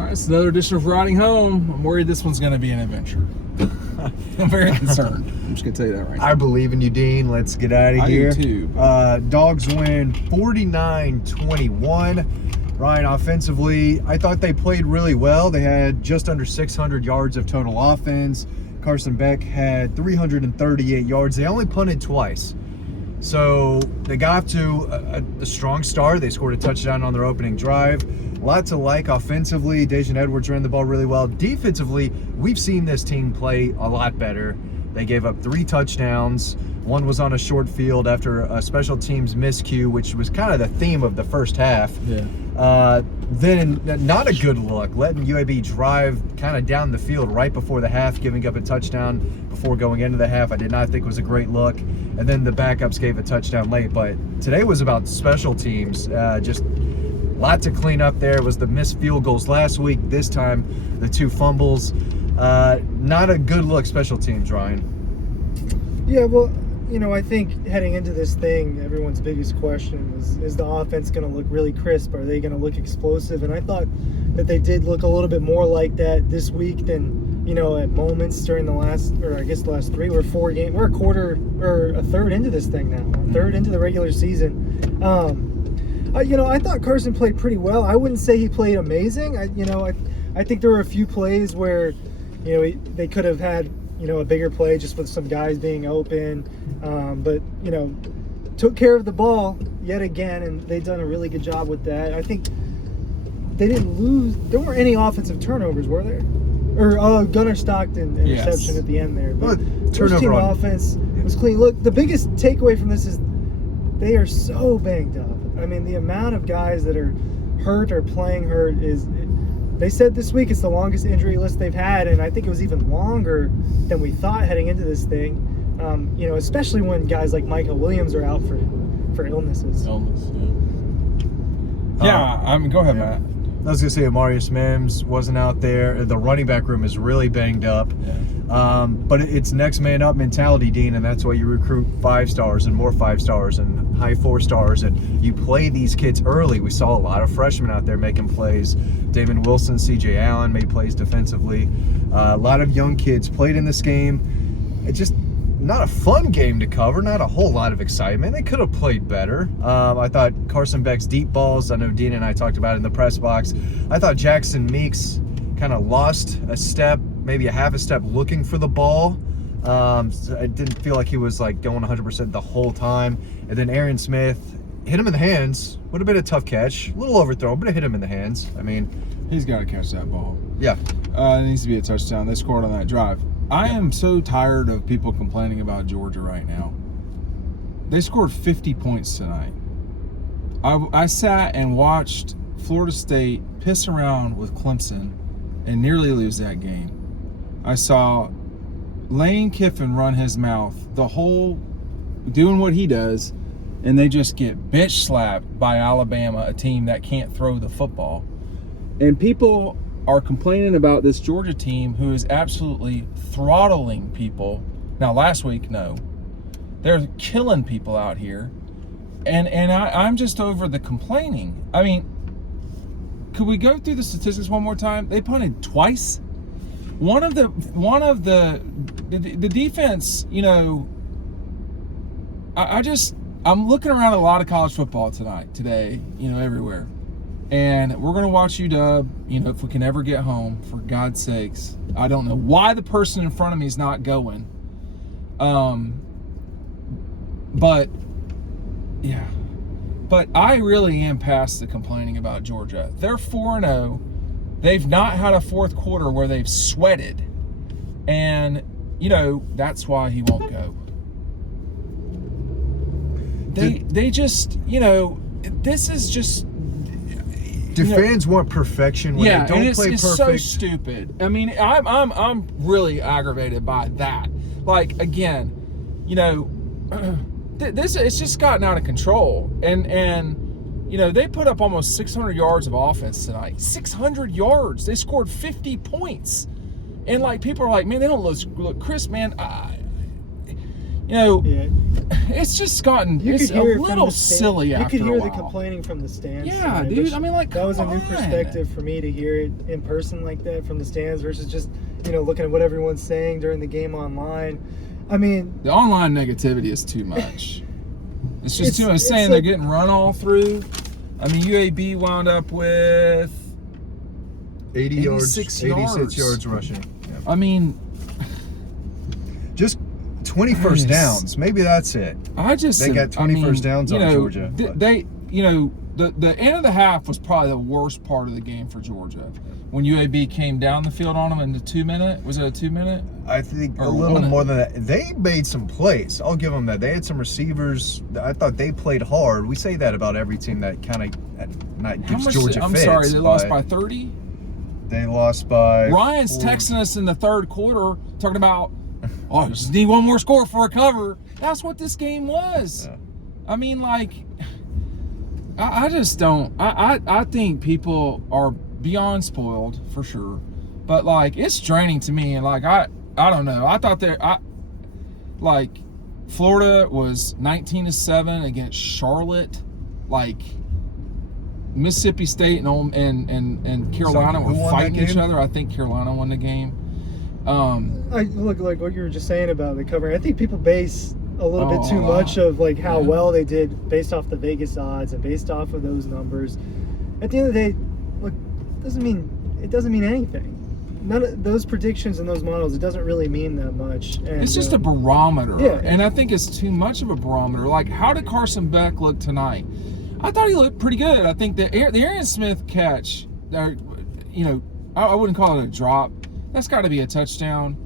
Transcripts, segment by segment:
All right, it's another edition of Riding Home. I'm worried this one's going to be an adventure. I'm very concerned. I'm just going to tell you that right now. I believe in you, Dean. Let's get out of here. I do too. Dogs win 49-21. Ryan, offensively, I thought they played really well. They had just under 600 yards of total offense. Carson Beck had 338 yards. They only punted twice. So they got to a strong start. They scored a touchdown on their opening drive. Lots to like offensively. Dejan Edwards ran the ball really well. Defensively, we've seen this team play a lot better. They gave up 3 touchdowns. One was on a short field after a special teams miscue, which was kind of the theme of the first half. Yeah. Then not a good look, letting UAB drive kind of down the field right before the half, giving up a touchdown before going into the half. I did not think was a great look. And then the backups gave a touchdown late. But today was about special teams. Just a lot to clean up there. It was the missed field goals last week. This time, the 2 fumbles. Not a good look, special teams, Ryan. Yeah, well, I think heading into this thing, everyone's biggest question is the offense going to look really crisp? Are they going to look explosive? And I thought that they did look a little bit more like that this week than, at moments during the last 3. We're 4 games. We're a quarter or a third into this thing now. A third into the regular season. I thought Carson played pretty well. I wouldn't say he played amazing. I think there were a few plays where, they could have had, a bigger play just with some guys being open. But took care of the ball yet again, and they've done a really good job with that. I think they didn't lose. There weren't any offensive turnovers, were there? Or Gunnar Stockton interception at the end there. But first team offense was clean. Look, the biggest takeaway from this is they are so banged up. I mean, the amount of guys that are hurt or playing hurt is. They said this week it's the longest injury list they've had, and I think it was even longer than we thought heading into this thing. Especially when guys like Michael Williams are out for illnesses. Yeah, go ahead, Matt. I was going to say Amarius Mims wasn't out there. The running back room is really banged up. Yeah. But it's next man up mentality, Dean, and that's why you recruit 5-stars and more 5-stars and high 4-stars, and you play these kids early. We saw a lot of freshmen out there making plays. Damon Wilson, C.J. Allen made plays defensively. A lot of young kids played in this game. It's just not a fun game to cover, not a whole lot of excitement. They could have played better. I thought Carson Beck's deep balls, I know Dean and I talked about it in the press box. I thought Jackson Meeks kind of lost a step, maybe a half a step looking for the ball. So I didn't feel like he was like going 100% the whole time. And then Aaron Smith hit him in the hands. Would have been a tough catch. A little overthrown, but it hit him in the hands. I mean, he's got to catch that ball. Yeah. It needs to be a touchdown. They scored on that drive. I am so tired of people complaining about Georgia right now. They scored 50 points tonight. I sat and watched Florida State piss around with Clemson and nearly lose that game. I saw Lane Kiffin run his mouth the whole doing what he does, and they just get bitch slapped by Alabama, a team that can't throw the football. And people are complaining about this Georgia team who is absolutely throttling people. Now, last week, no. They're killing people out here. And I'm just over the complaining. I mean, could we go through the statistics one more time? They punted twice. One of the defense, I'm looking around a lot of college football today, everywhere. And we're going to watch UW, if we can ever get home, for God's sakes. I don't know why the person in front of me is not going. But I really am past the complaining about Georgia. They're 4-0. They've not had a fourth quarter where they've sweated. And, that's why he won't go. They just, this is just... Do fans want perfection when they don't play perfect? It's so stupid. I mean, I'm really aggravated by that. Like, again, it's just gotten out of control. And they put up almost 600 yards of offense tonight. 600 yards. They scored 50 points. And, people are like, man, they don't look crisp, man. You know, Yeah. it's just gotten You it's could hear a it from little the stand- silly after You could hear a the while. complaining from the stands. Yeah, tonight, dude. which I mean, like, that was a come new on. perspective for me to hear it in person like that from the stands versus just looking at what everyone's saying during the game online. I mean, The online negativity is too much. It's just too much. It's Saying like- they're getting run all through. I mean, UAB wound up with 86 yards rushing. Yeah. I mean, Just 20 first downs. Maybe that's it. They got 20 first downs on Georgia. The end of the half was probably the worst part of the game for Georgia. When UAB came down the field on them in the 2 minute, was it a 2 minute? I think Or a little one- more than that. They made some plays. I'll give them that. They had some receivers. I thought they played hard. We say that about every team that kind of not gives Georgia I'm fits. sorry, they lost but by 30. They lost by. Ryan's 4. texting us in the third quarter talking about, oh, you just need one more score for a cover. That's what this game was. Yeah. I mean, like, I just don't. I think people are beyond spoiled for sure, but like it's draining to me. And like I don't know. I thought like Florida was 19-7 against Charlotte. Like Mississippi State and Carolina So, who were won fighting that each game? other. I think Carolina won the game. I look like what you were just saying about the covering. I think people base a little bit too Oh, much of like how yeah. well they did based off the Vegas odds and based off of those numbers. At the end of the day, look, it doesn't mean anything. None of those predictions and those models, it doesn't really mean that much. And, It's just a barometer, yeah. and I think it's too much of a barometer. Like, how did Carson Beck look tonight? I thought he looked pretty good. I think the Aaron Smith catch, I wouldn't call it a drop. That's got to be a touchdown.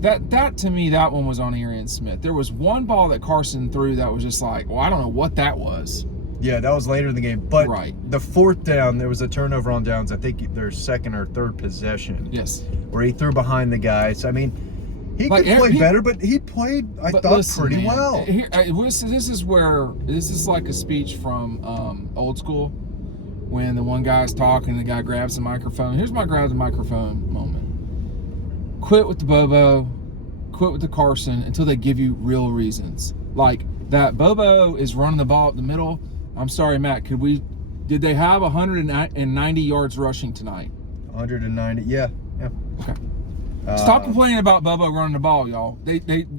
That to me, that one was on Aaron Smith. There was one ball that Carson threw that was just like, well, I don't know what that was. Yeah, that was later in the game. But Right. the fourth down, there was a turnover on downs. I think their second or third possession. Yes. Where he threw behind the guys. I mean, he Like, could play he- better, but he played, I But thought, listen, pretty man, well. This is like a speech from Old School, when the one guy's talking, the guy grabs the microphone. Here's my grab the microphone moment. Quit with the Bobo, quit with the Carson until they give you real reasons. Like that Bobo is running the ball up the middle. I'm sorry, Matt. Did they have 190 yards rushing tonight? 190, yeah. Okay. Stop complaining about Bobo running the ball, y'all.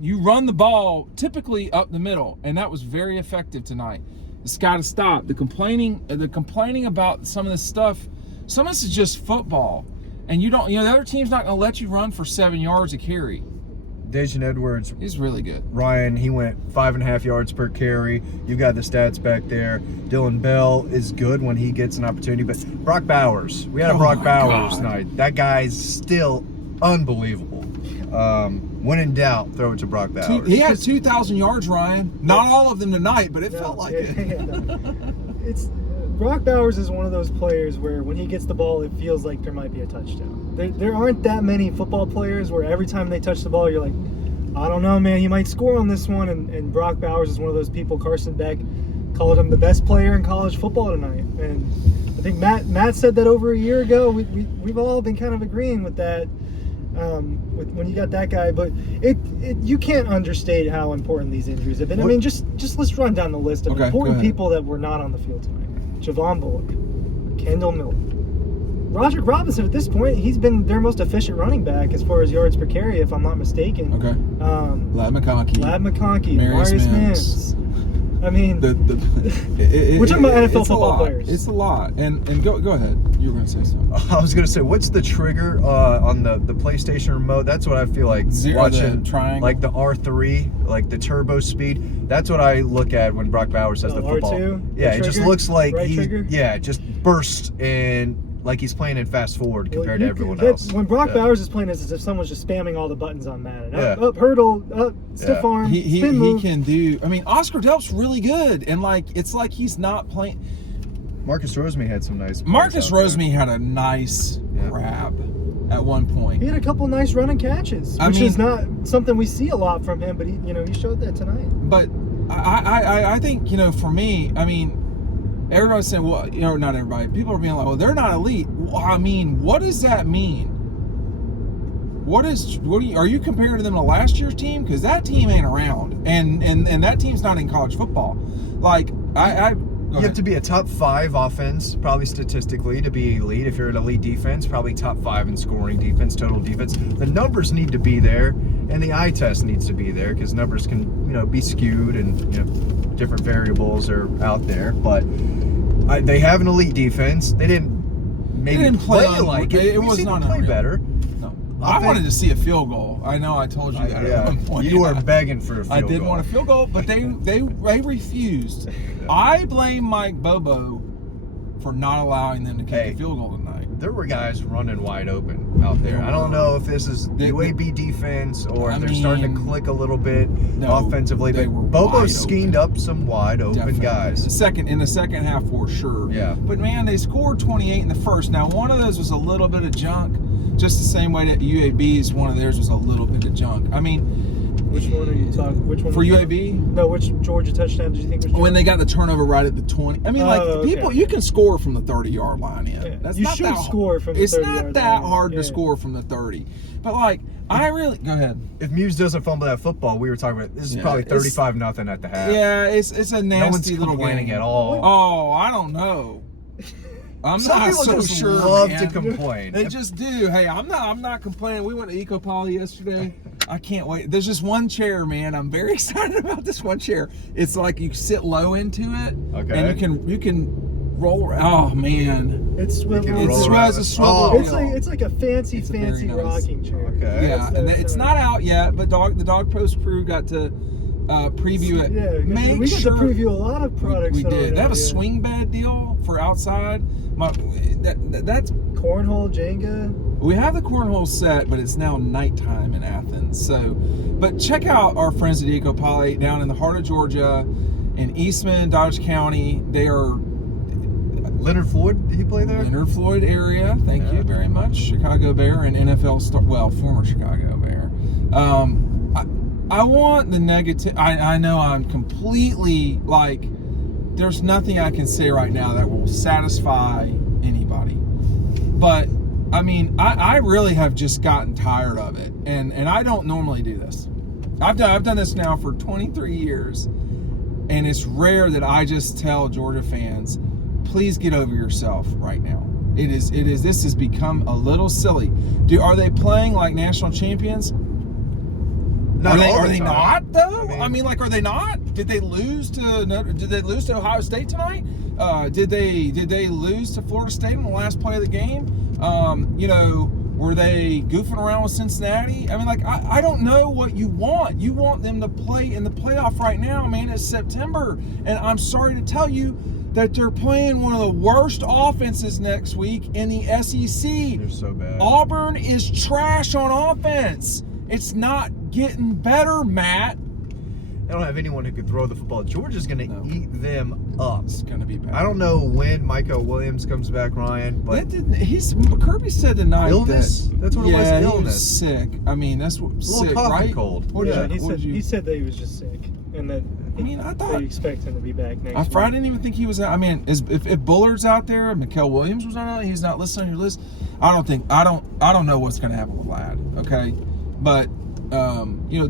You run the ball typically up the middle, and that was very effective tonight. It's got to stop. The complaining about some of this stuff. Some of this is just football, and the other team's not going to let you run for 7 yards a carry. Dejan Edwards, He's really good. Ryan, he went 5.5 yards per carry. You've got the stats back there. Dylan Bell is good when he gets an opportunity, but Brock Bowers, we had a Oh Brock my Bowers God. night. That guy's still unbelievable. When in doubt, throw it to Brock Bowers. He had 2,000 yards, Ryan. Not all of them tonight, but it felt like it. It's Brock Bowers is one of those players where when he gets the ball, it feels like there might be a touchdown. There aren't that many football players where every time they touch the ball, you're like, I don't know, man, he might score on this one. And Brock Bowers is one of those people. Carson Beck called him the best player in college football tonight. And I think Matt said that over a year ago. We've all been kind of agreeing with that. When you got that guy, but you can't understate how important these injuries have been. I mean, just let's run down the list of Okay, important go ahead. people that were not on the field tonight. Javon Bullock, Kendall Miller, Roderick Robinson. At this point, he's been their most efficient running back as far as yards per carry, if I'm not mistaken. Okay. Lad McConkey. Lad McConkey, Marius Marius Mims. Mims. I mean, We're talking about NFL football players. It's a lot. And go ahead. You were going to say something. I was going to say, what's the trigger on the PlayStation remote? That's what I feel like watching. The triangle. Like the R3, like the turbo speed. That's what I look at when Brock Bowers has the football. R2, Yeah, the it just trigger, looks like right trigger? it just bursts and like he's playing in fast forward compared to everyone else. When Brock Yeah. Bowers is playing, it's as if someone's just spamming all the buttons on Madden. Yeah. Up, hurdle, up, stiff Yeah. arm, He spin move. can do. I mean, Oscar Delp's really good, and like it's like he's not playing. Marcus Rosemy had some nice. Marcus plays out there. Rosemy had a nice Yeah. grab at one point. He had a couple nice running catches, I which mean- is not something we see a lot from him. But he showed that tonight. But I think for me, I mean, everybody's saying, well, not everybody. People are being like, well, they're not elite. Well, I mean, what does that mean? Are you comparing them to last year's team? Because that team ain't around, and that team's not in college football. Like You have to be a top 5 offense, probably statistically, to be elite. If you're an elite defense, probably top 5 in scoring defense, total defense. The numbers need to be there, and the eye test needs to be there because numbers can, be skewed and different variables are out there. But they have an elite defense. They didn't play like it. It was not play unreal. better. No. I wanted to see a field goal. I know I told you that at one point. You were begging for a field goal. I did want a field goal, but they refused. I blame Mike Bobo for not allowing them to kick a field goal tonight. There were guys running wide open out there. I don't know if this is UAB defense or they're starting to click a little bit offensively. But Bobo schemed up some wide open guys. In the second half for sure. Yeah. But man, they scored 28 in the first. Now one of those was a little bit of junk, just the same way that UAB's one of theirs was a little bit of junk. I mean, which one are you talking? Which one for UAB? No, which Georgia touchdown did you think was? When they got the turnover right at the 20. I mean, people, you can score from the 30-yard line. Yeah. That's you not should that score from the 30-yard line. It's not that hard to score from the 30. But go ahead. If Muse doesn't fumble that football, we were talking about this is probably 35-0 at the half. Yeah, it's a nasty no one's little complaining game at all. Oh, I don't know. I'm Some not people so just sure. love man. to complain. They just do. Hey, I'm not complaining. We went to Eco Poly yesterday. I can't wait. There's just one chair, man. I'm very excited about this one chair. It's like you sit low into it, and you can roll. Oh man, it's swivel. It's a swivel. It's like a fancy nice rocking chair. Okay. Yeah, and it's not out yet, but the Dog Post crew got to preview it. Yeah, we got to preview a lot of products. We did. They have a swing bed deal for outside. That's cornhole Jenga. We have the cornhole set, but it's now nighttime in Athens. So, but check out our friends at Eco Poly down in the heart of Georgia, in Eastman, Dodge County. They are Leonard Floyd. Did he play there? Leonard Floyd area. Thank you very much. Chicago Bear and NFL star. Well, former Chicago Bear. I want the negative. I know I'm completely there's nothing I can say right now that will satisfy anybody. But I mean, I really have just gotten tired of it, and I don't normally do this. I've done this now for 23 years, and it's rare that I just tell Georgia fans, please get over yourself right now. This has become a little silly. Are they playing like national champions? Are they not though? I mean, are they not? Did they lose to Ohio State tonight? Did they lose to Florida State on the last play of the game? Were they goofing around with Cincinnati? I mean, I don't know what you want. You want them to play in the playoff right now, man. It's September, and I'm sorry to tell you that they're playing one of the worst offenses next week in the SEC. They're so bad. Auburn is trash on offense. It's not getting better, Matt. They don't have anyone who could throw the football. Georgia's going to eat them up. It's going to be bad. I don't know when Michael Williams comes back, Ryan, but Kirby said tonight illness. That's what it was. Illness. He was sick. I mean, that's what sick, right? Cold. He said that he was just sick, and that. I thought they expect him to be back next week. I didn't even think he was out. I mean, if Bullard's out there, Mikael Williams was out, he's not listed on your list. I don't know what's going to happen with Ladd. Okay, but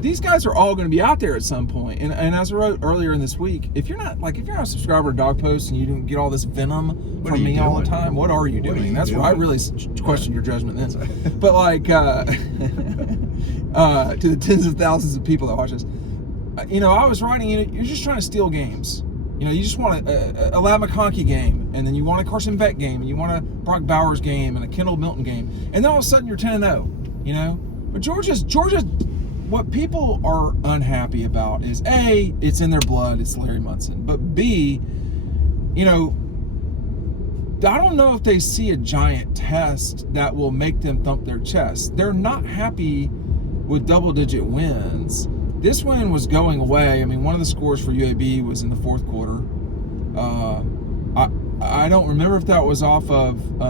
these guys are all going to be out there at some point. And as I wrote earlier in this week, if you're not a subscriber to Dog Post and you didn't get all this venom from me all the time, what are you doing? That's why I really question your judgment then. But to the tens of thousands of people that watch this. I was writing, you're just trying to steal games. You just want a Ladd McConkey game, and then you want a Carson Beck game, and you want a Brock Bowers game, and a Kendall Milton game, and then all of a sudden you're 10-0. But Georgia's, what people are unhappy about is A, it's in their blood, it's Larry Munson, but B, I don't know if they see a giant test that will make them thump their chest. They're not happy with double-digit wins. This win was going away. I mean, one of the scores for UAB was in the fourth quarter. I don't remember if that was off of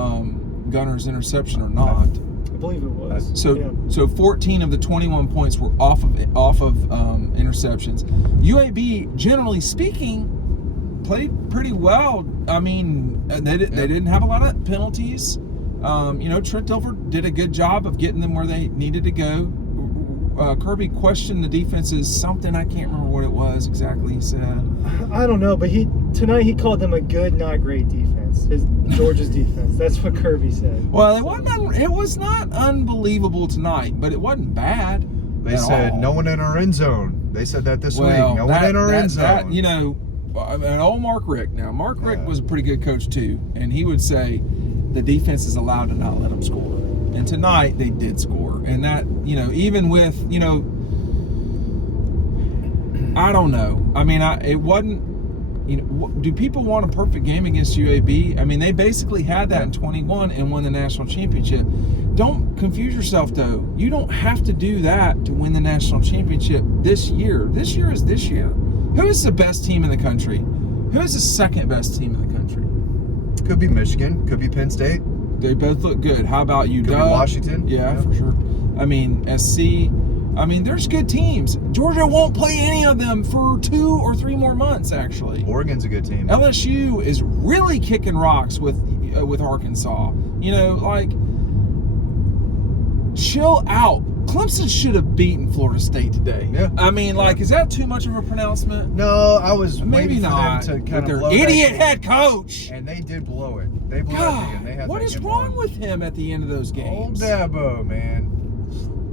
Gunner's interception or not. I believe it was. So 14 of the 21 points were off of interceptions. UAB, generally speaking, played pretty well. I mean, they didn't have a lot of penalties. Trent Dilfer did a good job of getting them where they needed to go. Kirby questioned the defenses, something I can't remember what it was exactly he said. I don't know, but tonight he called them a good, not great defense. Georgia's defense. That's what Kirby said. Well, it was not unbelievable tonight, but it wasn't bad. They said no one in our end zone. They said that this week. No one in our end zone. Old Mark Richt. Now, Mark Richt was a pretty good coach too, and he would say the defense is allowed to not let them score. And tonight they did score, and that even with I don't know. I mean, it wasn't. Do people want a perfect game against UAB? I mean, they basically had that in 21 and won the national championship. Don't confuse yourself, though. You don't have to do that to win the national championship this year. This year is this year. Who is the best team in the country? Who is the second best team in the country? Could be Michigan. Could be Penn State. They both look good. How about UGA? Could be Washington. Yeah, for sure. I mean, SC. I mean, there's good teams. Georgia won't play any of them for 2 or 3 more months, actually. Oregon's a good team. LSU is really kicking rocks with Arkansas. Chill out. Clemson should have beaten Florida State today. Yeah. I mean, is that too much of a pronouncement? No, I was maybe waiting not. for them to kind with of their blow idiot that head coach. And they did blow it. They blew it God, again. what is wrong with him at the end of those games? Old Dabo, man.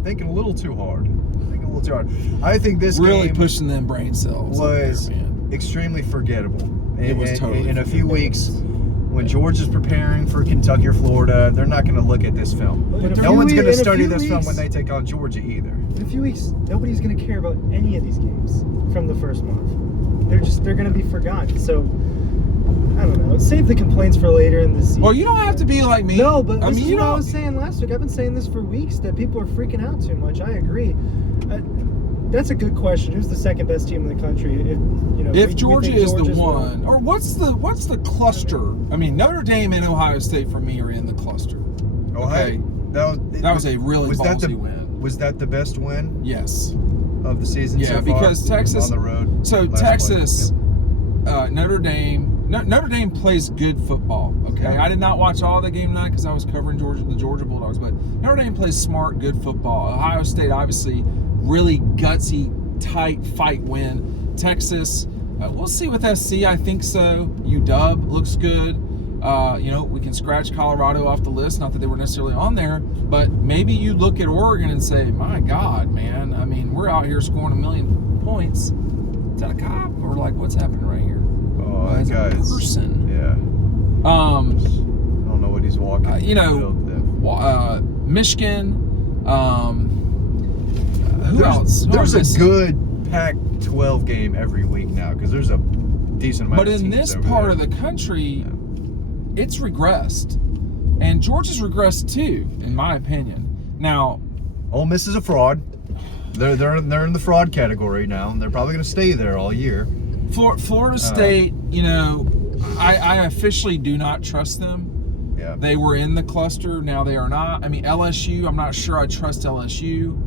Thinking a little too hard. I think this really game pushing them brain cells was extremely forgettable. It was totally in a few weeks. When Georgia's preparing for Kentucky or Florida, they're not going to look at this film. No one's going to study this film when they take on Georgia either. In a few weeks, nobody's going to care about any of these games from the first month. They're going to be forgotten. So, I don't know. Save the complaints for later in the season. Well, you don't have to be like me. No, but this is what I was saying last week. I've been saying this for weeks, that people are freaking out too much. I agree. That's a good question. Who's the second best team in the country? If Georgia is the one, or what's the cluster? I mean, Notre Dame and Ohio State for me are in the cluster. Okay, that was a really ballsy win. Was that the best win? Yes. Of the season so far? Because Texas on the road. So Texas, Notre Dame plays good football. Okay, I did not watch all the game tonight because I was covering the Georgia Bulldogs, but Notre Dame plays smart, good football. Ohio State, obviously, really gutsy, tight fight win. Texas, we'll see with SC. I think so. UW looks good. We can scratch Colorado off the list. Not that they were necessarily on there, but maybe you look at Oregon and say, "My God, man! I mean, we're out here scoring 1,000,000 points. Is that a cop or what's happening right here?" As a person. Yeah. I don't know what he's walking. Michigan. Who else? There's a good Pac-12 game every week now because there's a decent amount. But in this part of the country, it's regressed, and Georgia's regressed too, in my opinion. Now, Ole Miss is a fraud. They're in the fraud category now, and they're probably going to stay there all year. Florida State, I officially do not trust them. Yeah. They were in the cluster. Now they are not. I mean, LSU, I'm not sure I trust LSU.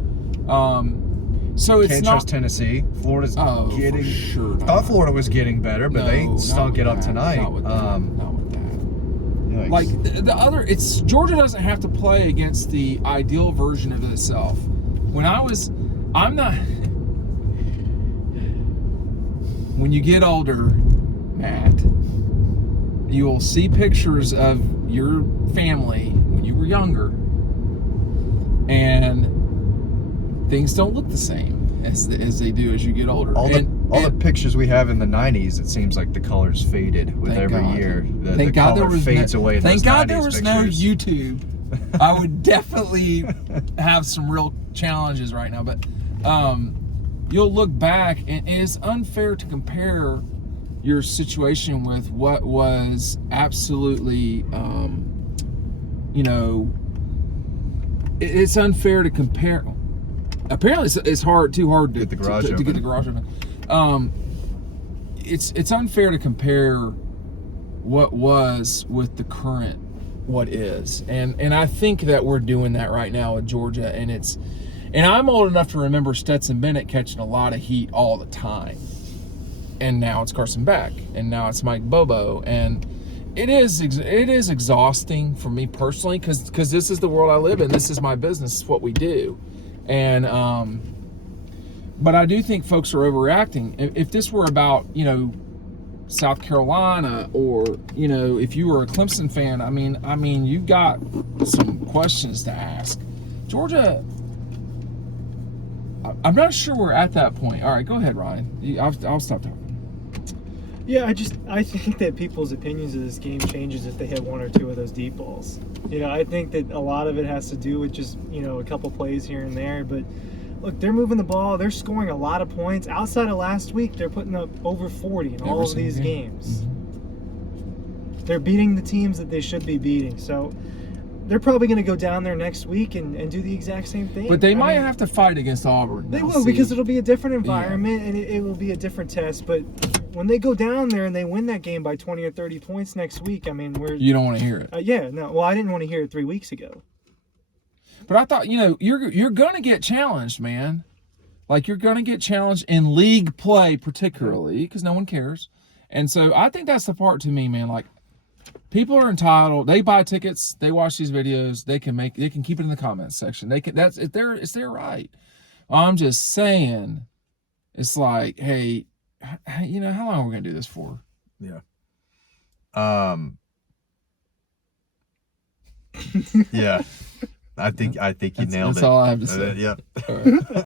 So it's Can't trust Tennessee. Florida's getting. For sure. Thought Florida was getting better, but they stunk it up tonight. Not with that. Like the other, Georgia doesn't have to play against the ideal version of itself. When you get older, Matt, you will see pictures of your family when you were younger, and things don't look the same as they do as you get older. All the pictures we have in the 90s, it seems like the colors faded with every year. The color fades away. Thank God there was pictures. no YouTube. I would definitely have some real challenges right now, but you'll look back, and it's unfair to compare your situation with what was absolutely, it's unfair to compare. Apparently, it's too hard to get the garage open. Get the garage open. It's unfair to compare what was with the current what is, and I think that we're doing that right now with Georgia, and I'm old enough to remember Stetson Bennett catching a lot of heat all the time, and now it's Carson Beck, and now it's Mike Bobo, and it is exhausting for me personally because this is the world I live in. This is my business. It's what we do, and but I do think folks are overreacting. If this were about South Carolina, or if you were a Clemson fan, I mean you've got some questions to ask. Georgia, I'm not sure we're at that point. All right, go ahead, Ryan. I'll stop talking. Yeah, I think that people's opinions of this game changes if they hit one or two of those deep balls. I think that a lot of it has to do with just a couple plays here and there, but look, they're moving the ball. They're scoring a lot of points. Outside of last week, they're putting up over 40 in all of these games. Mm-hmm. They're beating the teams that they should be beating. So they're probably going to go down there next week and do the exact same thing. But they might have to fight against Auburn. They will, because it'll be a different environment and it will be a different test. But when they go down there and they win that game by 20 or 30 points next week, I mean, you don't want to hear it. Yeah, no. Well, I didn't want to hear it 3 weeks ago. But I thought, you're going to get challenged, man. Like, you're going to get challenged in league play, particularly, because no one cares. And so I think that's the part to me, man. Like, people are entitled. They buy tickets. They watch these videos. They can keep it in the comments section. It's their right. I'm just saying, it's like, hey, how long are we going to do this for? Yeah. Yeah. I think you nailed it. That's all I have to say. Yeah. All right.